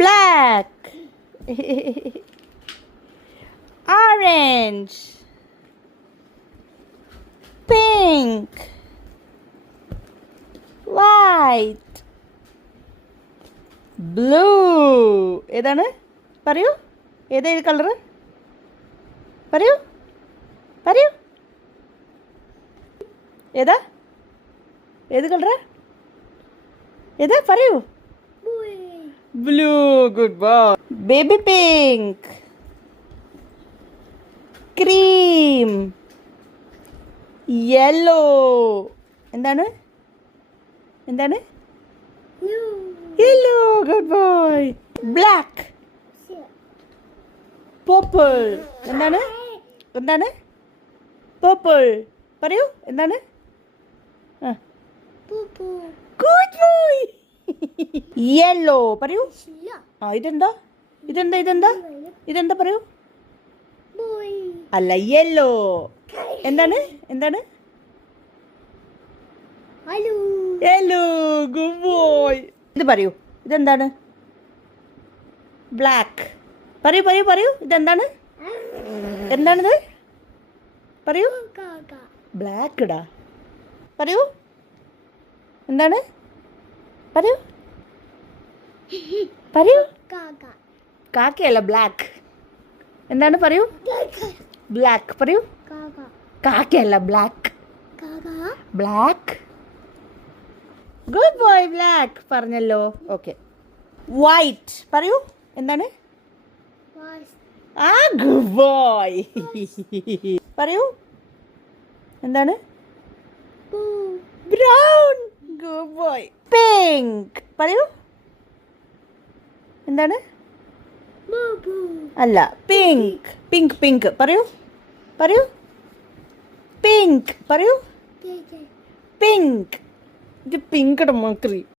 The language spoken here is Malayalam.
black. Orange, pink, white, blue. ഏതാണ് പറയൂ? ഏത് കളർ പറയൂ? പറയൂ ഏതാ? ഏത് കളറാ? ഏതാ പറയൂ? Blue. Good boy. Baby pink, cream, yellow. എന്താണ്? എന്താണ്? Yellow. Good boy. Black, purple. എന്താണ്? എന്താണ്? പർപ്പിൾ. പറയൂ എന്താണ്? Good boy. യെല്ലോ. പറയൂ. ഇതെന്താ? ഇതെന്താ? ഇതെന്താ? ഇതെന്താ പറയൂ? അല്ല, യെല്ലോ. എന്താണ്? എന്താണ്? യെല്ലോ. Good boy. ഇത് പറയൂ. ഇതെന്താണ്? ബ്ലാക്ക്. പറയൂ പറയൂ പറയൂ. ഇതെന്താണ്? എന്താണിത്? പറയൂ. ബ്ലാക്ക് ഇടാ. പറയൂ എന്താണ്? പറയൂ പറയൂ. കാക്കയല്ല, ബ്ലാക്ക്. എന്താണ്? പറയൂ. ബ്ലാക്ക്. പറയൂ. കാക്കയല്ല, black. Black. Good boy. Black പറഞ്ഞല്ലോ. ഓക്കെ. വൈറ്റ്. പറയൂ എന്താണ്? Good boy. പറയൂ എന്താണ്? ബ്രൗൺ. Good boy. പിങ്ക്. പറയൂ എന്താണ്? അല്ല, പിങ്ക്. പിങ്ക്. പിങ്ക്. പറയൂ. പറയൂ. പിങ്ക്. പറയൂ. പിങ്ക്. ഇത് പിങ്ക് ഇട മാത്രി.